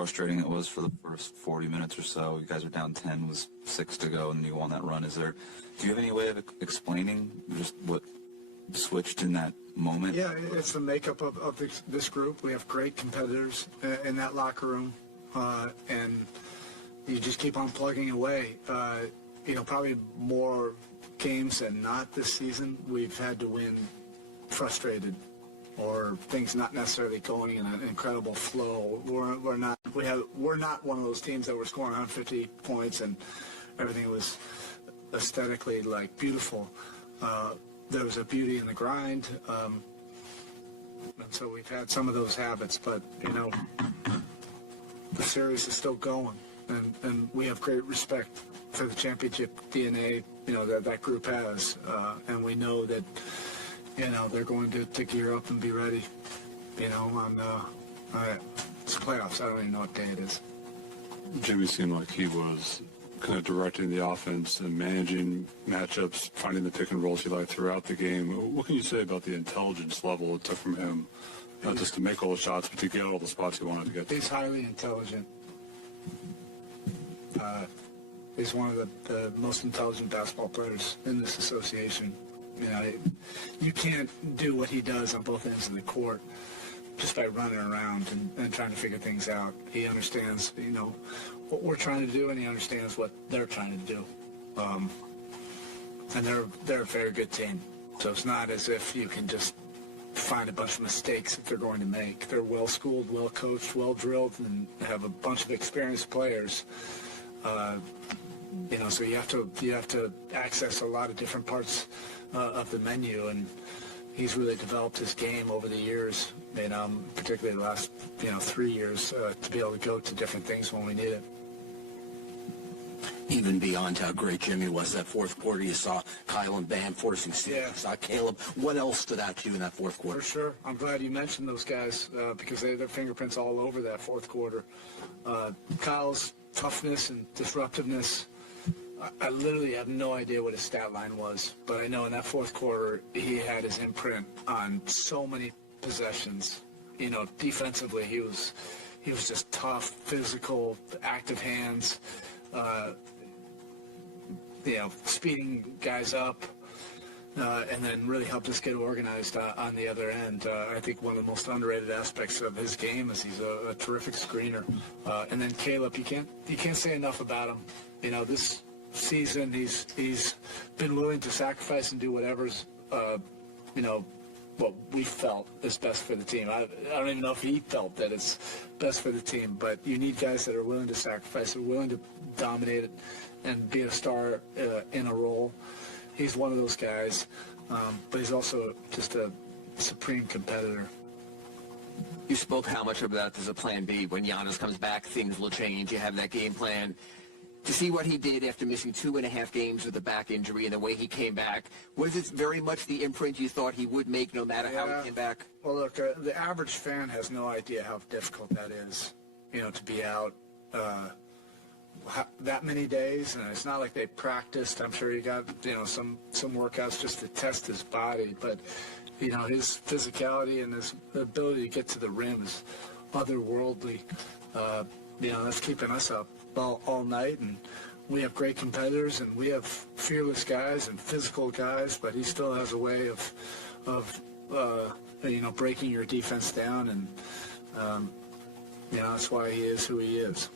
frustrating it was for the first 40 minutes or so. You guys are down 10, was 6 to go, and you won that run. Do you have any way of explaining just what switched in that moment? Yeah, it's the makeup of this group. We have great competitors in that locker room, and you just keep on plugging away. Probably more games than not this season, we've had to win frustrated, or things not necessarily going in an incredible flow. We're not one of those teams that were scoring 150 points and everything was aesthetically beautiful. There was a beauty in the grind, and so we've had some of those habits. But the series is still going, and we have great respect for the championship DNA that group has, and we know that. They're going to gear up and be ready, it's playoffs. I don't even know what day it is. Jimmy seemed like he was kind of directing the offense and managing matchups, finding the pick and rolls he liked throughout the game. What can you say about the intelligence level it took from him, not just to make all the shots, but to get all the spots he wanted to get to? He's highly intelligent. He's one of the most intelligent basketball players in this association. You can't do what he does on both ends of the court just by running around and trying to figure things out. He understands, what we're trying to do, and he understands what they're trying to do. And they're a very good team. So it's not as if you can just find a bunch of mistakes that they're going to make. They're well-schooled, well-coached, well-drilled, and have a bunch of experienced players. So you have to access a lot of different parts of the menu, and he's really developed his game over the years, and particularly the last 3 years, to be able to go to different things when we need it. Even beyond how great Jimmy was that fourth quarter, you saw Kyle and Bam forcing steals. Yeah. You saw Caleb. What else stood out to you in that fourth quarter? For sure. I'm glad you mentioned those guys because they had their fingerprints all over that fourth quarter. Kyle's toughness and disruptiveness, I literally have no idea what his stat line was, but I know in that fourth quarter he had his imprint on so many possessions. Defensively he was just tough, physical, active hands, speeding guys up, and then really helped us get organized on the other end. I think one of the most underrated aspects of his game is he's a terrific screener. And then Caleb, you can't say enough about him. This season he's been willing to sacrifice and do whatever's what we felt is best for the team. I don't even know if he felt that it's best for the team, but you need guys that are willing to sacrifice, are willing to dominate it and be a star in a role. He's one of those guys, but he's also just a supreme competitor. You spoke how much of that is a plan B. When Giannis comes back, things will change. You have that game plan. To see what he did after missing 2.5 games with a back injury and the way he came back, was it very much the imprint you thought he would make no matter how he came back? Well, look, the average fan has no idea how difficult that is, to be out that many days. And it's not like they practiced. I'm sure he got, some workouts just to test his body. But, his physicality and his ability to get to the rim is otherworldly. That's keeping us up all night, and we have great competitors, and we have fearless guys and physical guys, but he still has a way of breaking your defense down, and that's why he is who he is.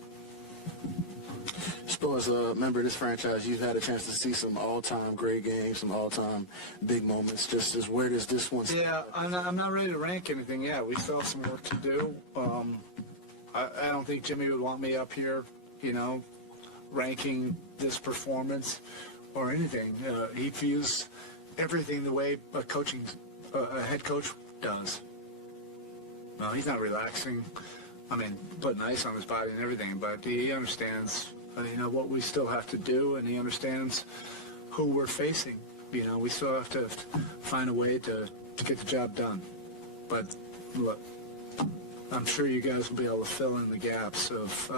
As a member of this franchise, you've had a chance to see some all-time great games, some all-time big moments. Just as where does this one stand? Yeah, I'm not ready to rank anything yet. We still have some work to do. I don't think Jimmy would want me up here, ranking this performance or anything. He views everything the way a head coach does. No, he's not relaxing. Putting ice on his body and everything, but he understands, what we still have to do, and he understands who we're facing. We still have to find a way to get the job done. But look, I'm sure you guys will be able to fill in the gaps of,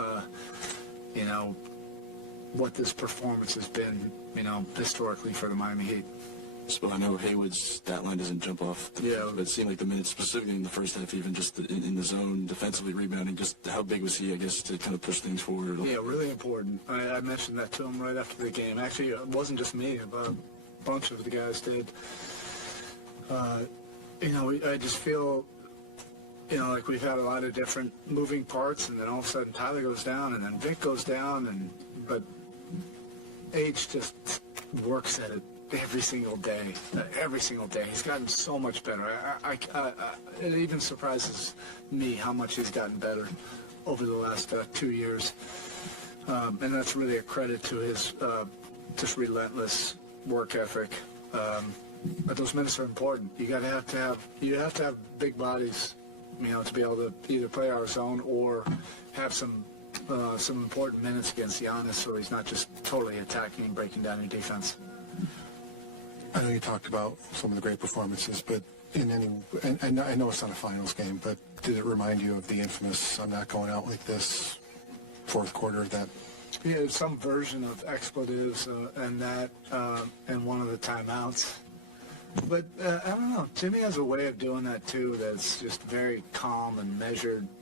what this performance has been, historically for the Miami Heat. So I know Haywood's stat line doesn't jump off, but it seemed like the minutes specifically in the first half, even just in the zone, defensively rebounding, just how big was he, I guess, to kind of push things forward? Yeah, really important. I mentioned that to him right after the game. Actually, it wasn't just me, but a bunch of the guys did. I just feel, like we've had a lot of different moving parts, and then all of a sudden Tyler goes down, and then Vic goes down, but H just works at it every single day. Every single day. He's gotten so much better. It even surprises me how much he's gotten better over the last 2 years. And that's really a credit to his just relentless work ethic. But those minutes are important. You have to have big bodies, to be able to either play our zone or have some important minutes against Giannis, so he's not just totally attacking and breaking down your defense. I know you talked about some of the great performances, but I know it's not a finals game, but did it remind you of the infamous "I'm not going out like this" fourth quarter? That Some version of expletives and one of the timeouts. But I don't know. Jimmy has a way of doing that too. That's just very calm and measured.